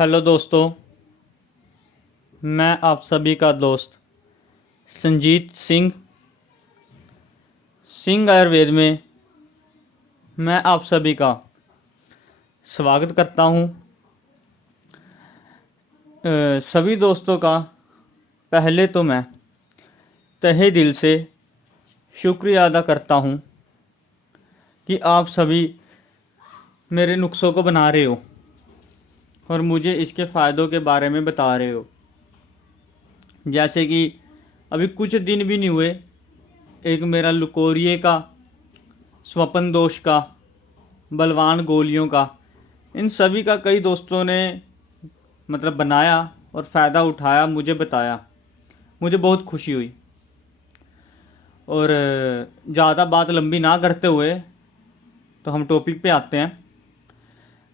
Hello दोस्तों, मैं आप सभी का दोस्त संजीत सिंह आयुर्वेद में मैं आप सभी का स्वागत करता हूं। सभी दोस्तों का पहले तो मैं तहे दिल से शुक्रिया अदा करता हूं कि आप सभी मेरे नुस्खों को बना रहे हो और मुझे इसके फ़ायदों के बारे में बता रहे हो। जैसे कि अभी कुछ दिन भी नहीं हुए, एक मेरा लुकोरिए का, स्वपन दोष का, बलवान गोलियों का, इन सभी का कई दोस्तों ने बनाया और फ़ायदा उठाया, मुझे बताया। मुझे बहुत खुशी हुई। और ज़्यादा बात लंबी ना करते हुए तो हम टॉपिक पे आते हैं।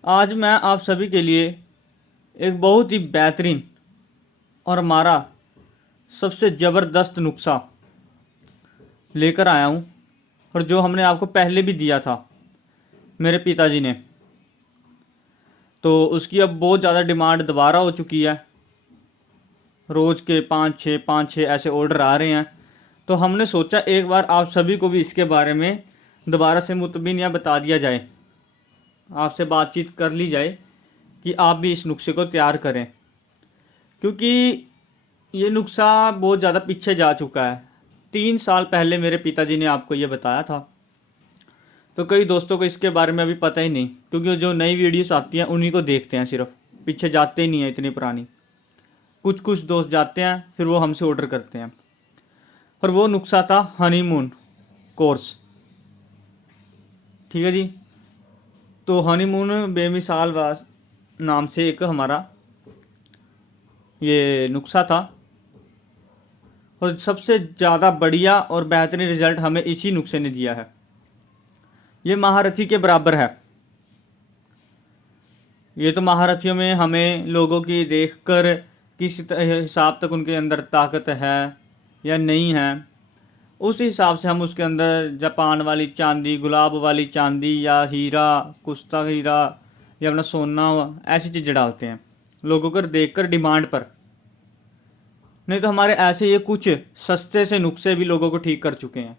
आज मैं आप सभी के लिए एक बहुत ही बेहतरीन और हमारा सबसे ज़बरदस्त नुस्खा लेकर आया हूँ, और जो हमने आपको पहले भी दिया था मेरे पिताजी ने, तो उसकी अब बहुत ज़्यादा डिमांड दोबारा हो चुकी है। रोज़ के पाँच छः ऐसे ऑर्डर आ रहे हैं। तो हमने सोचा एक बार आप सभी को भी इसके बारे में दोबारा से मुतबिन या बता दिया जाए, आपसे बातचीत कर ली जाए कि आप भी इस नुस्खे को तैयार करें, क्योंकि ये नुस्खा बहुत ज़्यादा पीछे जा चुका है। 3 साल पहले मेरे पिताजी ने आपको ये बताया था, तो कई दोस्तों को इसके बारे में अभी पता ही नहीं, क्योंकि जो नई वीडियोस आती हैं उन्हीं को देखते हैं, सिर्फ पीछे जाते ही नहीं है इतनी पुरानी। कुछ कुछ दोस्त जाते हैं, फिर वो हमसे ऑर्डर करते हैं। और वो नुस्खा था हनीमून कोर्स। ठीक है जी। तो हनीमून बेमिसाल नाम से एक हमारा ये नुस्खा था, और सबसे ज़्यादा बढ़िया और बेहतरीन रिजल्ट हमें इसी नुस्खे ने दिया है। ये महारथी के बराबर है। ये तो महारथियों में हमें लोगों की देखकर किस हिसाब तक उनके अंदर ताकत है या नहीं है, उस हिसाब से हम उसके अंदर जापान वाली चांदी, गुलाब वाली चांदी, या हीरा, कुश्ता हीरा, या अपना सोना, ऐसी चीज़ें डालते हैं लोगों को देखकर डिमांड पर। नहीं तो हमारे ऐसे ये कुछ सस्ते से नुस्खे भी लोगों को ठीक कर चुके हैं।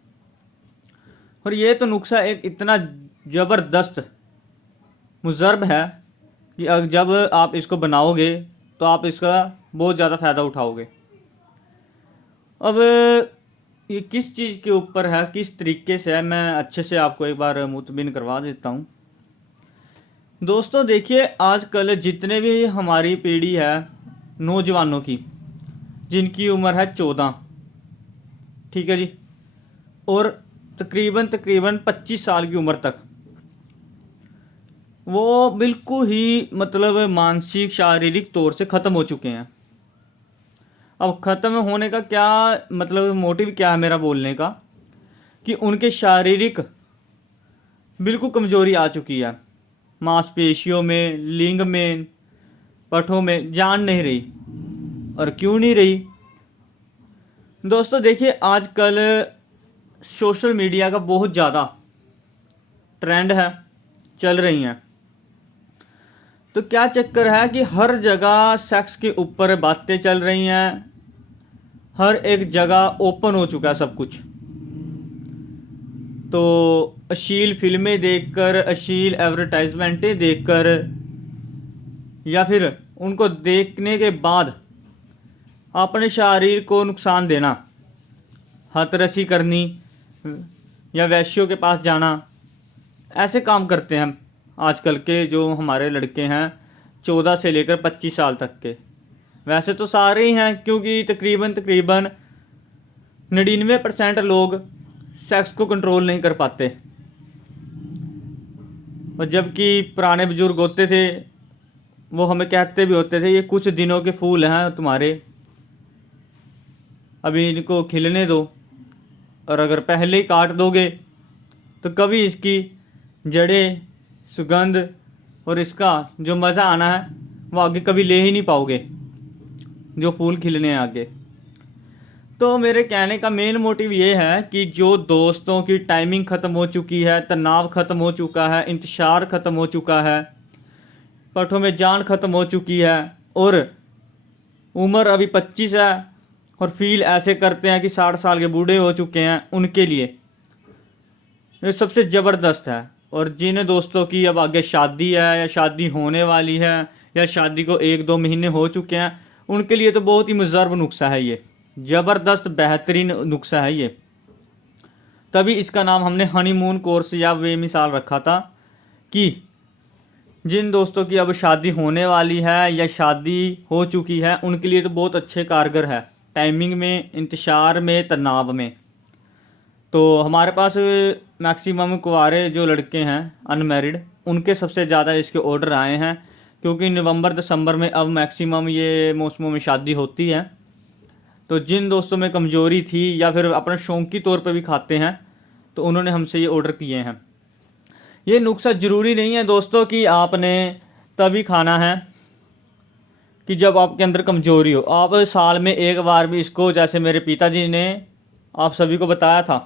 और ये तो नुस्खा एक इतना ज़बरदस्त मुजर्ब है कि जब आप इसको बनाओगे तो आप इसका बहुत ज़्यादा फ़ायदा उठाओगे। अब ये किस चीज़ के ऊपर है, किस तरीके से है, मैं अच्छे से आपको एक बार मुतबिन करवा देता हूँ। दोस्तों देखिए, आजकल जितने भी हमारी पीढ़ी है नौजवानों की, जिनकी उम्र है 14, ठीक है जी, और तकरीबन 25 साल की उम्र तक, वो बिल्कुल ही मानसिक शारीरिक तौर से ख़त्म हो चुके हैं। अब ख़त्म होने का क्या मोटिव क्या है मेरा बोलने का, कि उनके शारीरिक बिल्कुल कमज़ोरी आ चुकी है। मांसपेशियों में, लिंग में, पठों में जान नहीं रही। और क्यों नहीं रही दोस्तों? देखिए, आजकल सोशल मीडिया का बहुत ज़्यादा ट्रेंड है, चल रही हैं। तो क्या चक्कर है कि हर जगह सेक्स के ऊपर बातें चल रही हैं, हर एक जगह ओपन हो चुका है सब कुछ। तो अश्लील फिल्में देखकर, अश्लील एडवर्टाइजमेंटें देखकर, या फिर उनको देखने के बाद अपने शरीर को नुकसान देना, हथरसी करनी या वैश्यों के पास जाना, ऐसे काम करते हैं आजकल के जो हमारे लड़के हैं 14 से लेकर 25 साल तक के। वैसे तो सारे ही हैं, क्योंकि तकरीबन 99% लोग सेक्स को कंट्रोल नहीं कर पाते। और जबकि पुराने बुजुर्ग होते थे, वो हमें कहते भी होते थे, ये कुछ दिनों के फूल हैं तुम्हारे, अभी इनको खिलने दो, और अगर पहले ही काट दोगे तो कभी इसकी जड़ें, सुगंध और इसका जो मज़ा आना है वो आगे कभी ले ही नहीं पाओगे, जो फूल खिलने हैं आगे। तो मेरे कहने का मेन मोटिव ये है कि जो दोस्तों की टाइमिंग ख़त्म हो चुकी है, तनाव ख़त्म हो चुका है, इंतशार ख़त्म हो चुका है, पठों में जान खत्म हो चुकी है और उम्र अभी 25 है और फील ऐसे करते हैं कि 60 साल के बूढ़े हो चुके हैं, उनके लिए ये सबसे ज़बरदस्त है। और जिन दोस्तों की अब आगे शादी है या शादी होने वाली है या शादी को 1-2 महीने हो चुके हैं, उनके लिए तो बहुत ही मुजर्ब नुस्खा है, ये ज़बरदस्त बेहतरीन नुस्खा है ये। तभी इसका नाम हमने हनीमून कोर्स या बेमिसाल रखा था कि जिन दोस्तों की अब शादी होने वाली है या शादी हो चुकी है, उनके लिए तो बहुत अच्छे कारगर है, टाइमिंग में, इंतशार में, तनाव में। तो हमारे पास मैक्सिमम कुंवारे जो लड़के हैं अनमैरिड, उनके सबसे ज़्यादा इसके ऑर्डर आए हैं, क्योंकि नवंबर दिसंबर में अब मैक्सिमम ये मौसमों में शादी होती है। तो जिन दोस्तों में कमज़ोरी थी या फिर अपने शौक की तौर पे भी खाते हैं, तो उन्होंने हमसे ये ऑर्डर किए हैं। ये नुस्खा ज़रूरी नहीं है दोस्तों कि आपने तभी खाना है कि जब आपके अंदर कमज़ोरी हो। आप साल में एक बार भी इसको, जैसे मेरे पिताजी ने आप सभी को बताया था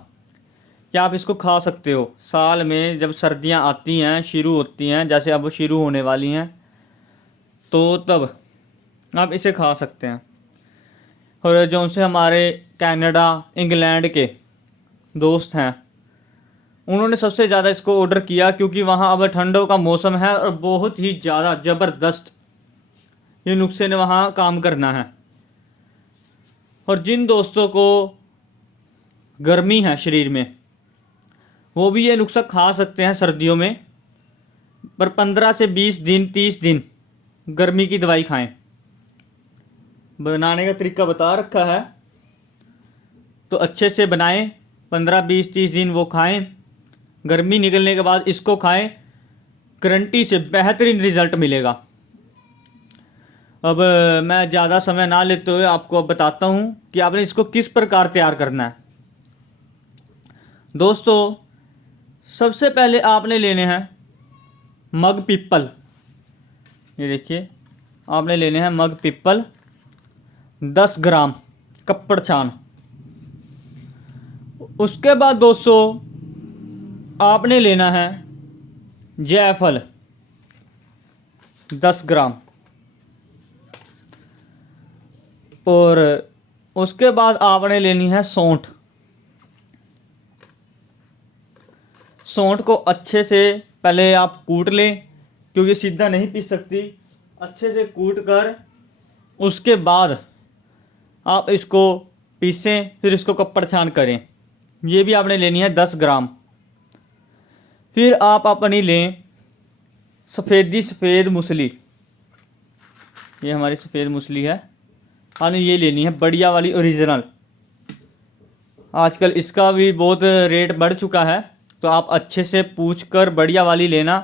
कि आप इसको खा सकते हो साल में, जब सर्दियां आती हैं, शुरू होती हैं, जैसे अब शुरू होने वाली हैं, तो तब आप इसे खा सकते हैं। और जो उनसे हमारे कनाडा, इंग्लैंड के दोस्त हैं, उन्होंने सबसे ज़्यादा इसको ऑर्डर किया, क्योंकि वहाँ अब ठंडों का मौसम है और बहुत ही ज़्यादा ज़बरदस्त ये नुस्खे ने वहाँ काम करना है। और जिन दोस्तों को गर्मी है शरीर में, वो भी ये नुस्खा खा सकते हैं सर्दियों में, पर 15 से 20 दिन, 30 दिन गर्मी की दवाई खाएं। बनाने का तरीका बता रखा है, तो अच्छे से बनाएं, 15, 20, 30 दिन वो खाएं, गर्मी निकलने के बाद इसको खाएं, गारंटी से बेहतरीन रिजल्ट मिलेगा। अब मैं ज़्यादा समय ना लेते हुए आपको अब बताता हूँ कि आपने इसको किस प्रकार तैयार करना है। दोस्तों, सबसे पहले आपने लेने हैं मग पीपल। ये देखिए, आपने लेने हैं मग पीपल 10 ग्राम कप्पड़ छान। उसके बाद दोस्तों आपने लेना है जायफल 10 ग्राम। और उसके बाद आपने लेनी है सौंठ। सौंठ को अच्छे से पहले आप कूट लें, क्योंकि सीधा नहीं पीस सकती, अच्छे से कूट कर उसके बाद आप इसको पीसें, फिर इसको कप्पड़ छान करें। ये भी आपने लेनी है 10 ग्राम। फिर आप अपनी लें सफ़ेद मूसली। ये हमारी सफ़ेद मूसली है, आपने ये लेनी है बढ़िया वाली, ओरिजिनल। आजकल इसका भी बहुत रेट बढ़ चुका है, तो आप अच्छे से पूछ कर बढ़िया वाली लेना।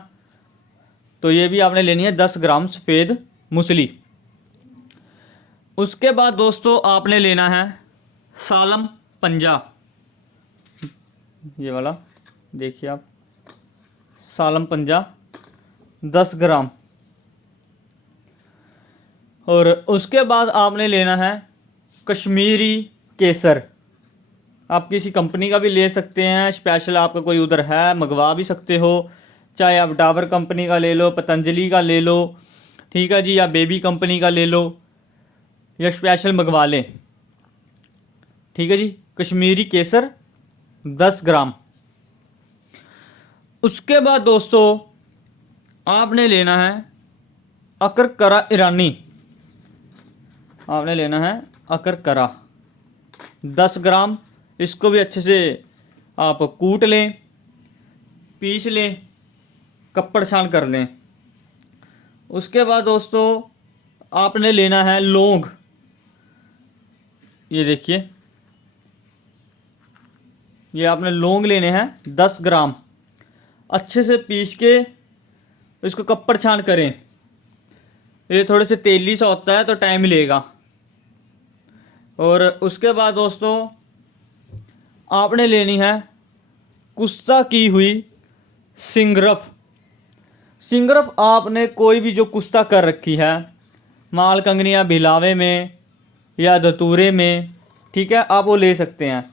तो ये भी आपने लेनी है 10 ग्राम सफ़ेद मूसली। उसके बाद दोस्तों आपने लेना है सालम पंजा। ये वाला देखिए आप, सालम पंजा 10 ग्राम। और उसके बाद आपने लेना है कश्मीरी केसर। आप किसी कंपनी का भी ले सकते हैं, स्पेशल आपका कोई उधर है मंगवा भी सकते हो, चाहे आप डाबर कंपनी का ले लो, पतंजलि का ले लो, ठीक है जी, या बेबी कंपनी का ले लो, या स्पेशल मंगवा लें, ठीक है जी। कश्मीरी केसर 10 ग्राम। उसके बाद दोस्तों आपने लेना है अकरकरा ईरानी। आपने लेना है अकरकरा 10 ग्राम। इसको भी अच्छे से आप कूट लें, पीस लें, कप्पड़ छान कर लें। उसके बाद दोस्तों आपने लेना है लौंग। ये देखिए, ये आपने लौंग लेने हैं 10 ग्राम। अच्छे से पीस के इसको कप्पड़ छान करें। ये थोड़े से तेली सा होता है तो टाइम लेगा। और उसके बाद दोस्तों आपने लेनी है कुश्ता की हुई सिंगरफ। सिंगरफ आपने कोई भी जो कुश्ता कर रखी है, माल कंगनिया भिलावे में या धतूरे में, ठीक है, आप वो ले सकते हैं।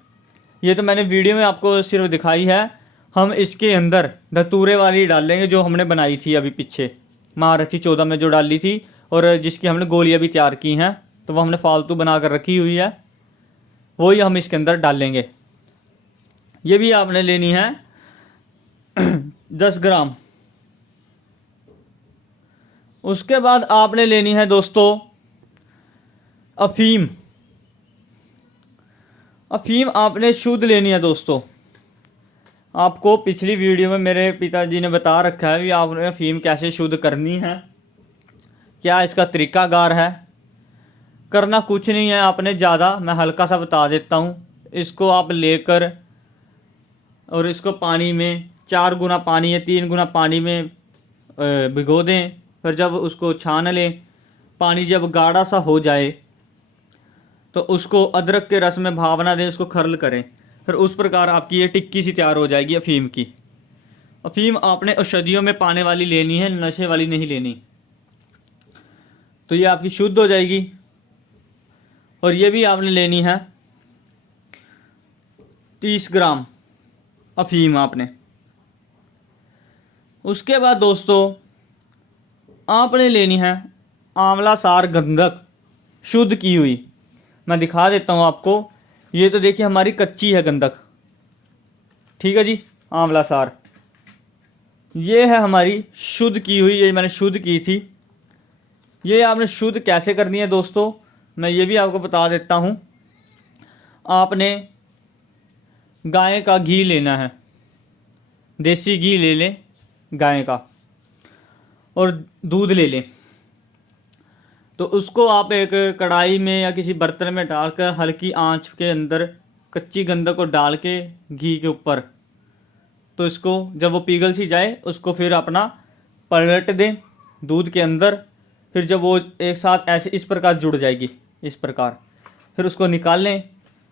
ये तो मैंने वीडियो में आपको सिर्फ दिखाई है, हम इसके अंदर धतूरे वाली डालेंगे जो हमने बनाई थी अभी पीछे, महारथी 14 में जो डाली थी, और जिसकी हमने गोलियां भी तैयार की हैं, तो वो हमने फालतू बना कर रखी हुई है, वही हम इसके अंदर डालेंगे। ये भी आपने लेनी है 10 ग्राम। उसके बाद आपने लेनी है दोस्तों अफीम। अफीम आपने शुद्ध लेनी है दोस्तों। आपको पिछली वीडियो में मेरे पिताजी ने बता रखा है कि आपने अफीम कैसे शुद्ध करनी है, क्या इसका तरीकाकार है। करना कुछ नहीं है आपने ज़्यादा, मैं हल्का सा बता देता हूँ। इसको आप लेकर और इसको पानी में 4 गुना पानी या 3 गुना पानी में भिगो दें। फिर जब उसको छान लें, पानी जब गाढ़ा सा हो जाए तो उसको अदरक के रस में भावना दें, उसको खर्ल करें। फिर उस प्रकार आपकी ये टिक्की सी तैयार हो जाएगी अफीम की। अफीम आपने औषधियों में पाने वाली लेनी है, नशे वाली नहीं लेनी। तो ये आपकी शुद्ध हो जाएगी। और ये भी आपने लेनी है 30 ग्राम अफीम आपने। उसके बाद दोस्तों आपने लेनी है आंवला सार गंधक शुद्ध की हुई। मैं दिखा देता हूँ आपको। ये तो देखिए हमारी कच्ची है गंधक, ठीक है जी। आंवला सार ये है हमारी शुद्ध की हुई, ये मैंने शुद्ध की थी। ये आपने शुद्ध कैसे करनी है दोस्तों, मैं ये भी आपको बता देता हूँ। आपने गाय का घी लेना है, देसी घी ले लें गाय का, और दूध ले लें। तो उसको आप एक कढ़ाई में या किसी बर्तन में डालकर हल्की आंच के अंदर कच्ची गंधक को डाल के घी के ऊपर, तो इसको जब वो पिघल सी जाए उसको फिर अपना पलट दें दूध के अंदर। फिर जब वो एक साथ ऐसे इस प्रकार जुड़ जाएगी, इस प्रकार, फिर उसको निकाल लें।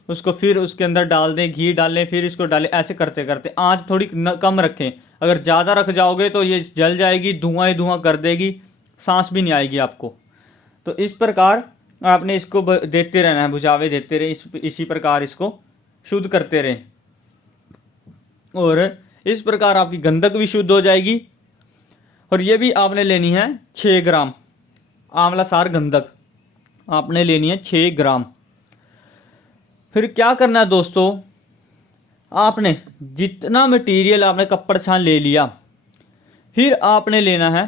उसको फिर उसके अंदर डाल दें, घी डालें, फिर इसको डालें। ऐसे करते करते आंच थोड़ी कम रखें। अगर ज़्यादा रख जाओगे तो ये जल जाएगी, धुआं ही धुआं कर देगी, सांस भी नहीं आएगी आपको। तो इस प्रकार आपने इसको देते रहना है, बुझावे देते रहे, इसी प्रकार इसको शुद्ध करते रहें। और इस प्रकार आपकी गंधक भी शुद्ध हो जाएगी। और ये भी आपने लेनी है 6 ग्राम आंवला सार गंधक आपने लेनी है 6 ग्राम। फिर क्या करना है दोस्तों, आपने जितना मटेरियल आपने कपड़ छान ले लिया, फिर आपने लेना है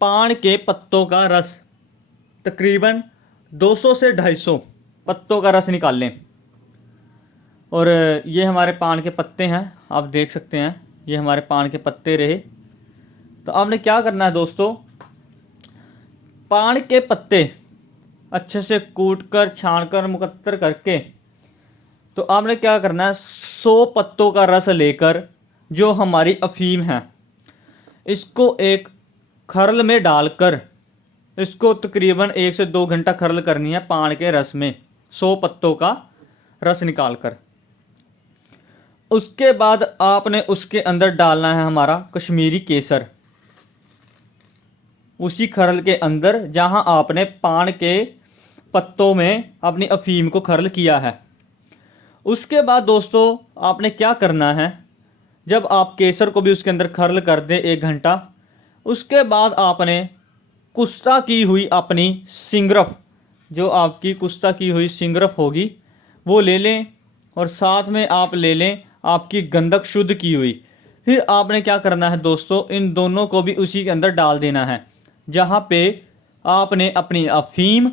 पान के पत्तों का रस। तकरीबन 200 से 250 पत्तों का रस निकाल लें। और ये हमारे पान के पत्ते हैं, आप देख सकते हैं ये हमारे पान के पत्ते रहे। तो आपने क्या करना है दोस्तों, पान के पत्ते अच्छे से कूट कर छान कर मुकत्तर करके, तो आपने क्या करना है 100 पत्तों का रस लेकर जो हमारी अफीम है, इसको एक खरल में डालकर इसको तकरीबन 1 से 2 घंटा खरल करनी है पान के रस में, 100 पत्तों का रस निकालकर। उसके बाद आपने उसके अंदर डालना है हमारा कश्मीरी केसर, उसी खरल के अंदर जहां आपने पान के पत्तों में अपनी अफीम को खरल किया है। उसके बाद दोस्तों आपने क्या करना है, जब आप केसर को भी उसके अंदर खरल कर दें 1 घंटा, उसके बाद आपने कुश्ता की हुई अपनी सिंगरफ, जो आपकी कुश्ता की हुई सिंगरफ होगी वो ले लें, और साथ में आप ले लें आपकी गंधक शुद्ध की हुई। फिर आपने क्या करना है दोस्तों, इन दोनों को भी उसी के अंदर डाल देना है जहाँ पे आपने अपनी अफीम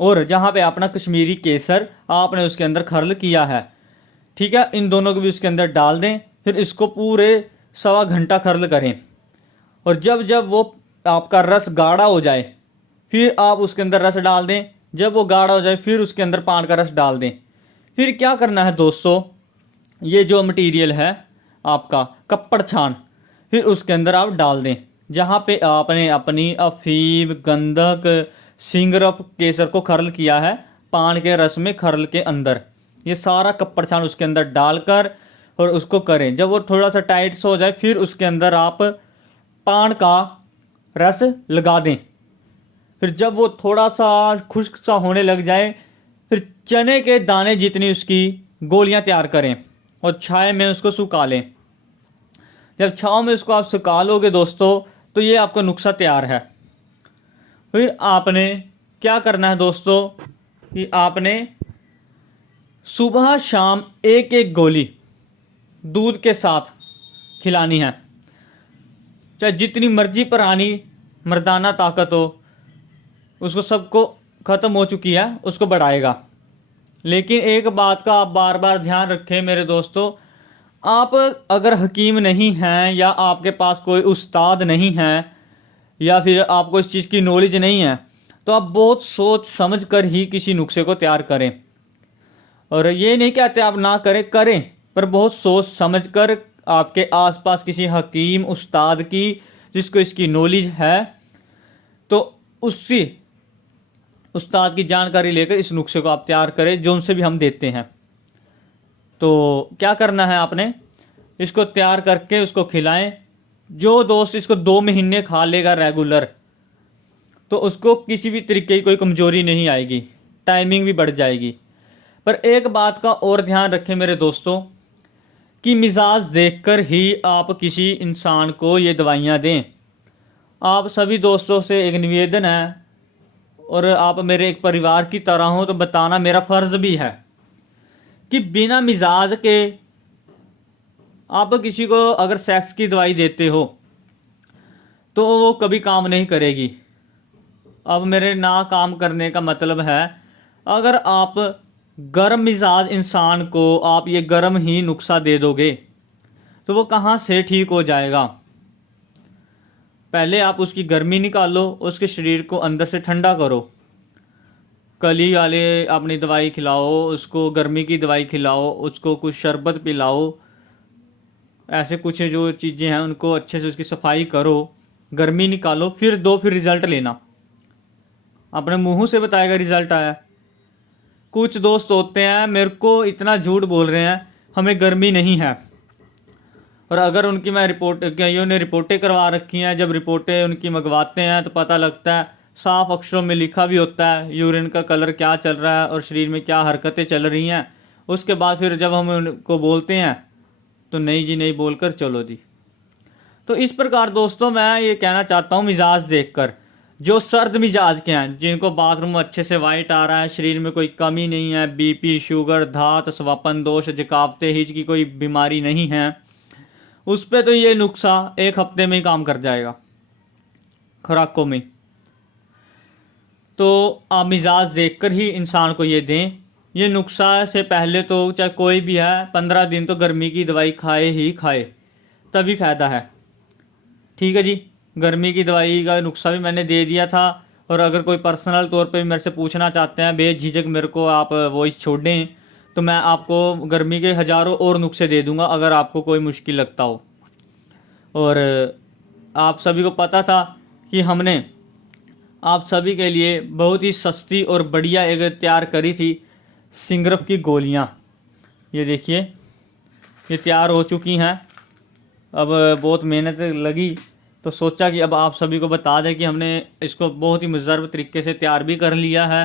और जहाँ पे अपना कश्मीरी केसर आपने उसके अंदर खरल किया है, ठीक है। इन दोनों को भी उसके अंदर डाल दें। फिर इसको पूरे 1.25 घंटा खरल करें। और जब जब वो आपका रस गाढ़ा हो जाए फिर आप उसके अंदर रस डाल दें। जब वो गाढ़ा हो जाए फिर उसके अंदर पान का रस डाल दें। फिर क्या करना है दोस्तों, ये जो मटेरियल है आपका कपड़ छान, फिर उसके अंदर आप डाल दें जहाँ पे आपने अपनी अफीम, गंधक, सिंगरफ, केसर को खरल किया है पान के रस में खरल के अंदर। ये सारा कपड़ छान उसके अंदर डालकर और उसको करें। जब वो थोड़ा सा टाइट सा हो जाए फिर उसके अंदर आप पान का रस लगा दें। फिर जब वो थोड़ा सा खुश्क सा होने लग जाए फिर चने के दाने जितनी उसकी गोलियां तैयार करें और छाए में उसको सुखा लें। जब छाँव में उसको आप सुखा लोगे दोस्तों तो ये आपका नुस्खा तैयार है। फिर आपने क्या करना है दोस्तों कि आपने सुबह शाम एक एक गोली दूध के साथ खिलानी है। चाहे जितनी मर्जी पुरानी मर्दाना ताकत हो, उसको सबको ख़त्म हो चुकी है, उसको बढ़ाएगा। लेकिन एक बात का आप बार बार ध्यान रखें मेरे दोस्तों, आप अगर हकीम नहीं हैं या आपके पास कोई उस्ताद नहीं है या फिर आपको इस चीज़ की नॉलेज नहीं है, तो आप बहुत सोच समझ कर ही किसी नुस्खे को तैयार करें। और ये नहीं कहते आप ना करें, करें, पर बहुत सोच समझ कर आपके आसपास किसी हकीम उस्ताद की जिसको इसकी नॉलेज है, तो उससे उस्ताद की जानकारी लेकर इस नुस्खे को आप तैयार करें जो उनसे भी हम देते हैं। तो क्या करना है, आपने इसको तैयार करके उसको खिलाएं। जो दोस्त इसको 2 महीने खा लेगा रेगुलर, तो उसको किसी भी तरीके की कोई कमजोरी नहीं आएगी, टाइमिंग भी बढ़ जाएगी। पर एक बात का और ध्यान रखें मेरे दोस्तों कि मिजाज देखकर ही आप किसी इंसान को ये दवाइयाँ दें। आप सभी दोस्तों से एक निवेदन है, और आप मेरे एक परिवार की तरह हो, तो बताना मेरा फ़र्ज़ भी है कि बिना मिजाज के आप किसी को अगर सेक्स की दवाई देते हो तो वो कभी काम नहीं करेगी। अब मेरे ना काम करने का मतलब है, अगर आप गर्म मिजाज इंसान को आप ये गर्म ही नुस्खा दे दोगे तो वो कहाँ से ठीक हो जाएगा। पहले आप उसकी गर्मी निकालो, उसके शरीर को अंदर से ठंडा करो। कली वाले अपनी दवाई खिलाओ, उसको गर्मी की दवाई खिलाओ, उसको कुछ शरबत पिलाओ, ऐसे कुछ जो चीज़ें हैं उनको अच्छे से उसकी सफाई करो, गर्मी निकालो, फिर दो, फिर रिज़ल्ट लेना। अपने मुंह से बताएगा रिज़ल्ट आया। कुछ दोस्त होते हैं मेरे को इतना झूठ बोल रहे हैं हमें गर्मी नहीं है, और अगर उनकी मैं रिपोर्ट कईयों ने रिपोर्टें करवा रखी हैं, जब रिपोर्टें उनकी मंगवाते हैं तो पता लगता है साफ अक्षरों में लिखा भी होता है यूरिन का कलर क्या चल रहा है और शरीर में क्या हरकतें चल रही हैं। उसके बाद फिर जब हम उनको बोलते हैं तो नहीं जी नहीं बोलकर चलो जी। तो इस प्रकार दोस्तों मैं ये कहना चाहता हूँ, मिजाज देखकर जो सर्द मिजाज के हैं, जिनको बाथरूम में अच्छे से वाइट आ रहा है, शरीर में कोई कमी नहीं है, बीपी, शुगर, धात, स्वापन दोष, जकावते, हिज की कोई बीमारी नहीं है, उस पर तो ये नुस्खा 1 हफ्ते में ही काम कर जाएगा खुराकों में। तो आप मिजाज देखकर ही इंसान को ये दें। ये नुस्खा से पहले तो चाहे कोई भी है 15 दिन तो गर्मी की दवाई खाए ही खाए, तभी फ़ायदा है। ठीक है जी, गर्मी की दवाई का नुस्खा भी मैंने दे दिया था, और अगर कोई पर्सनल तौर पे मेरे से पूछना चाहते हैं बेझिझक मेरे को आप वॉइस छोड़ें, तो मैं आपको गर्मी के हज़ारों और नुस्खे दे दूंगा अगर आपको कोई मुश्किल लगता हो। और आप सभी को पता था कि हमने आप सभी के लिए बहुत ही सस्ती और बढ़िया एक तैयार करी थी सिंगरफ की गोलियां। ये देखिए ये तैयार हो चुकी हैं। अब बहुत मेहनत लगी तो सोचा कि अब आप सभी को बता दें कि हमने इसको बहुत ही मुजर्रब तरीके से तैयार भी कर लिया है।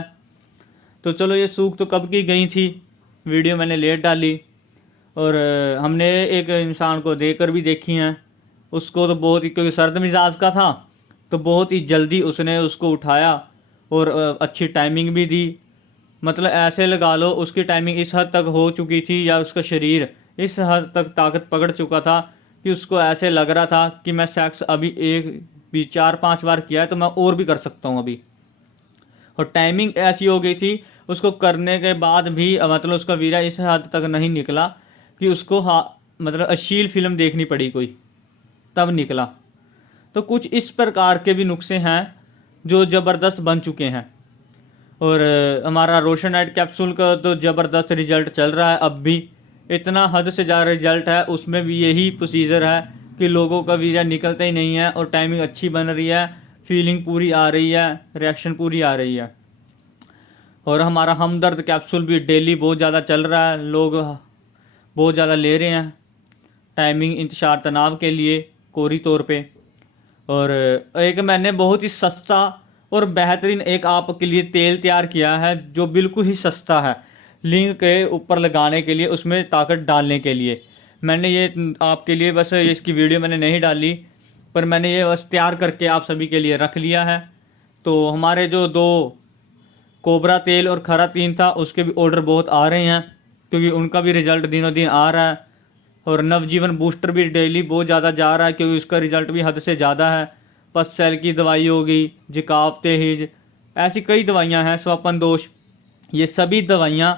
तो चलो ये सूख तो कब की गई थी, वीडियो मैंने लेट डाली, और हमने एक इंसान को देकर भी देखी हैं। उसको तो बहुत ही, क्योंकि सर्द मिजाज का था तो बहुत ही जल्दी उसने उसको उठाया और अच्छी टाइमिंग भी दी। मतलब ऐसे लगा लो उसकी टाइमिंग इस हद तक हो चुकी थी या उसका शरीर इस हद तक ताकत पकड़ चुका था कि उसको ऐसे लग रहा था कि मैं सेक्स अभी एक भी 4-5 बार किया है तो मैं और भी कर सकता हूँ अभी। और टाइमिंग ऐसी हो गई थी उसको करने के बाद भी मतलब उसका वीरा इस हद तक नहीं निकला कि उसको मतलब अश्लील फिल्म देखनी पड़ी कोई, तब निकला। तो कुछ इस प्रकार के भी नुस्खे हैं जो ज़बरदस्त बन चुके हैं। और हमारा रोशन नाइट कैप्सूल का तो ज़बरदस्त रिजल्ट चल रहा है, अब भी इतना हद से ज़्यादा रिजल्ट है। उसमें भी यही प्रोसीजर है कि लोगों का वीरा निकलता ही नहीं है और टाइमिंग अच्छी बन रही है, फीलिंग पूरी आ रही है, रिएक्शन पूरी आ रही है। और हमारा हमदर्द कैप्सूल भी डेली बहुत ज़्यादा चल रहा है, लोग बहुत ज़्यादा ले रहे हैं टाइमिंग इंतशार तनाव के लिए कोरी तौर पे। और एक मैंने बहुत ही सस्ता और बेहतरीन एक आपके लिए तेल तैयार किया है जो बिल्कुल ही सस्ता है, लिंग के ऊपर लगाने के लिए, उसमें ताकत डालने के लिए। मैंने ये आपके लिए बस इसकी वीडियो मैंने नहीं डाली, पर मैंने ये बस तैयार करके आप सभी के लिए रख लिया है तो हमारे जो 2 कोबरा तेल और खरा तीन था उसके भी ऑर्डर बहुत आ रहे हैं, क्योंकि उनका भी रिज़ल्ट दिनों दिन आ रहा है। और नवजीवन बूस्टर भी डेली बहुत ज़्यादा जा रहा है, क्योंकि उसका रिज़ल्ट भी हद से ज़्यादा है। पस सेल की दवाई होगी, जिकाब तेहिज, ऐसी कई दवाइयाँ हैं, स्वपन दोष, ये सभी दवाइयाँ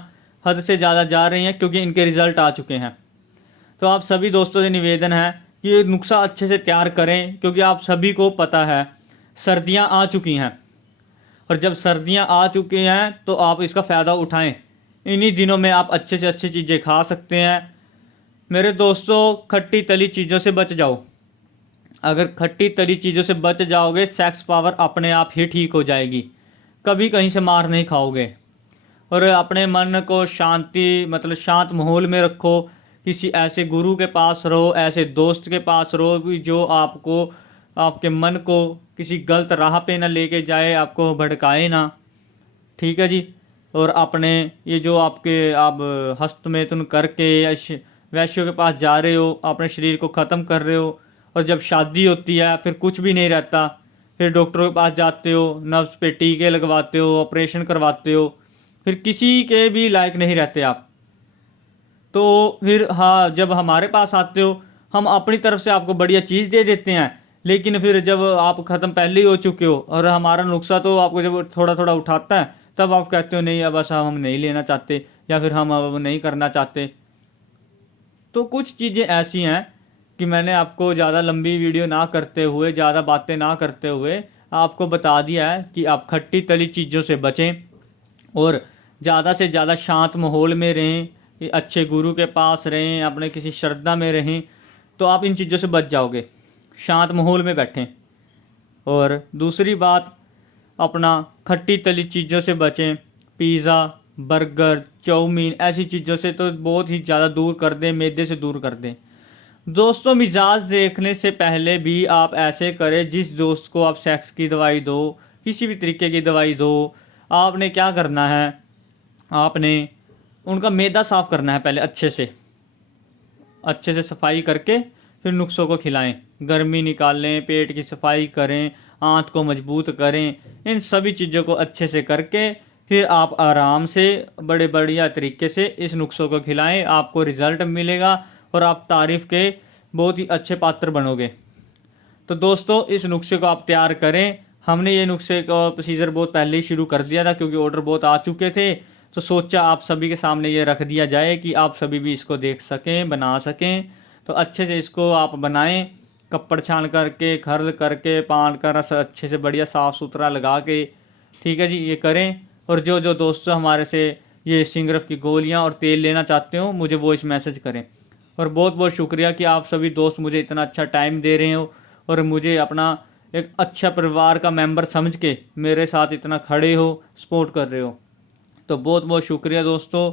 हद से ज़्यादा जा रही हैं क्योंकि इनके रिज़ल्ट आ चुके हैं। तो आप सभी दोस्तों से निवेदन है कि ये नुस्खा अच्छे से तैयार करें, क्योंकि आप सभी को पता है सर्दियाँ आ चुकी हैं, और जब सर्दियाँ आ चुकी हैं तो आप इसका फ़ायदा उठाएं। इन्हीं दिनों में आप अच्छे से अच्छी चीज़ें खा सकते हैं। मेरे दोस्तों, खट्टी तली चीज़ों से बच जाओ। अगर खट्टी तली चीज़ों से बच जाओगे, सेक्स पावर अपने आप ही ठीक हो जाएगी, कभी कहीं से मार नहीं खाओगे। और अपने मन को शांति मतलब शांत माहौल में रखो। किसी ऐसे गुरु के पास रहो, ऐसे दोस्त के पास रहो कि जो आपको आपके मन को किसी गलत राह पे ना लेके जाए, आपको भड़काए ना। ठीक है जी। और अपने ये जो आपके आप हस्तमैथुन करके या वैश्यों के पास जा रहे हो, अपने शरीर को ख़त्म कर रहे हो, और जब शादी होती है फिर कुछ भी नहीं रहता, फिर डॉक्टरों के पास जाते हो, नर्व्स पे टीके लगवाते हो, ऑपरेशन करवाते हो, फिर किसी के भी लायक नहीं रहते आप। तो फिर हाँ, जब हमारे पास आते हो हम अपनी तरफ से आपको बढ़िया चीज़ दे देते हैं, लेकिन फिर जब आप ख़त्म पहले ही हो चुके हो और हमारा नुस्खा तो आपको जब थोड़ा थोड़ा उठाता है, तब आप कहते हो नहीं अब बस हम नहीं लेना चाहते, या फिर हम अब नहीं करना चाहते। तो कुछ चीज़ें ऐसी हैं कि मैंने आपको ज़्यादा लंबी वीडियो ना करते हुए, ज़्यादा बातें ना करते हुए आपको बता दिया है कि आप खट्टी तली चीज़ों से बचें और ज़्यादा से ज़्यादा शांत माहौल में रहें, अच्छे गुरु के पास रहें, अपने किसी श्रद्धा में रहें, तो आप इन चीज़ों से बच जाओगे। शांत माहौल में बैठें। और दूसरी बात, अपना खट्टी तली चीज़ों से बचें। पिज़्ज़ा, बर्गर, चाउमीन ऐसी चीज़ों से तो बहुत ही ज़्यादा दूर कर दें, मैदे से दूर कर दें। दोस्तों, मिजाज देखने से पहले भी आप ऐसे करें, जिस दोस्त को आप सेक्स की दवाई दो, किसी भी तरीके की दवाई दो, आपने क्या करना है, आपने उनका मैदा साफ़ करना है पहले अच्छे से सफाई करके फिर नुस्खों को खिलाएं। गर्मी निकालें, पेट की सफाई करें, आंत को मजबूत करें। इन सभी चीज़ों को अच्छे से करके फिर आप आराम से बड़े बढ़िया तरीके से इस नुस्खों को खिलाएं। आपको रिज़ल्ट मिलेगा और आप तारीफ़ के बहुत ही अच्छे पात्र बनोगे। तो दोस्तों, इस नुस्खे को आप तैयार करें। हमने ये नुस्खे का प्रोसीजर बहुत पहले ही शुरू कर दिया था, क्योंकि ऑर्डर बहुत आ चुके थे, तो सोचा आप सभी के सामने ये रख दिया जाए कि आप सभी भी इसको देख सकें, बना सकें। तो अच्छे से इसको आप बनाएं, कपड़ छान करके, खरल करके, पान का रस अच्छे से बढ़िया साफ़ सुथरा लगा के, ठीक है जी, ये करें। और जो जो दोस्त हमारे से ये सिंगरफ की गोलियां और तेल लेना चाहते हो, मुझे वॉइस मैसेज करें। और बहुत बहुत शुक्रिया कि आप सभी दोस्त मुझे इतना अच्छा टाइम दे रहे हो और मुझे अपना एक अच्छा परिवार का मेंबर समझ के मेरे साथ इतना खड़े हो, सपोर्ट कर रहे हो। तो बहुत बहुत शुक्रिया दोस्तों।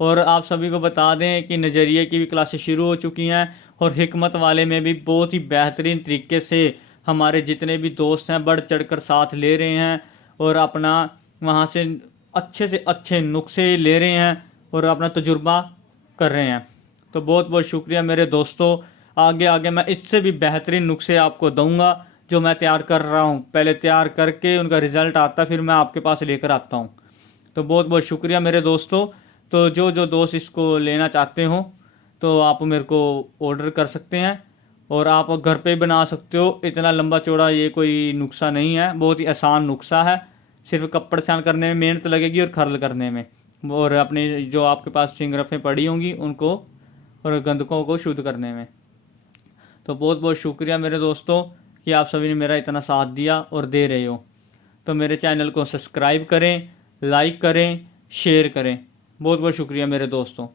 और आप सभी को बता दें कि नज़रिए की भी क्लासेस शुरू हो चुकी हैं, और हिकमत वाले में भी बहुत ही बेहतरीन तरीके से हमारे जितने भी दोस्त हैं बढ़ चढ़कर साथ ले रहे हैं, और अपना वहाँ से अच्छे नुस्खे ले रहे हैं और अपना तजुर्बा कर रहे हैं। तो बहुत बहुत शुक्रिया मेरे दोस्तों। आगे आगे मैं इससे भी बेहतरीन नुस्खे आपको दूंगा, जो मैं तैयार कर रहा हूँ। पहले तैयार करके उनका रिज़ल्ट आता, फिर मैं आपके पास लेकर आता हूँ। तो बहुत बहुत शुक्रिया मेरे दोस्तों। तो जो जो दोस्त इसको लेना चाहते हो तो आप मेरे को ऑर्डर कर सकते हैं, और आप घर पे बना सकते हो। इतना लंबा चौड़ा ये कोई नुस्खा नहीं है, बहुत ही आसान नुस्खा है। सिर्फ कपड़ छान करने में मेहनत लगेगी और खरल करने में, और अपनी जो आपके पास सिंगरफें पड़ी होंगी उनको और गंदकों को शुद्ध करने में। तो बहुत बहुत शुक्रिया मेरे दोस्तों कि आप सभी ने मेरा इतना साथ दिया और दे रहे हो। तो मेरे चैनल को सब्सक्राइब करें, लाइक करें, शेयर करें। बहुत बहुत शुक्रिया मेरे दोस्तों।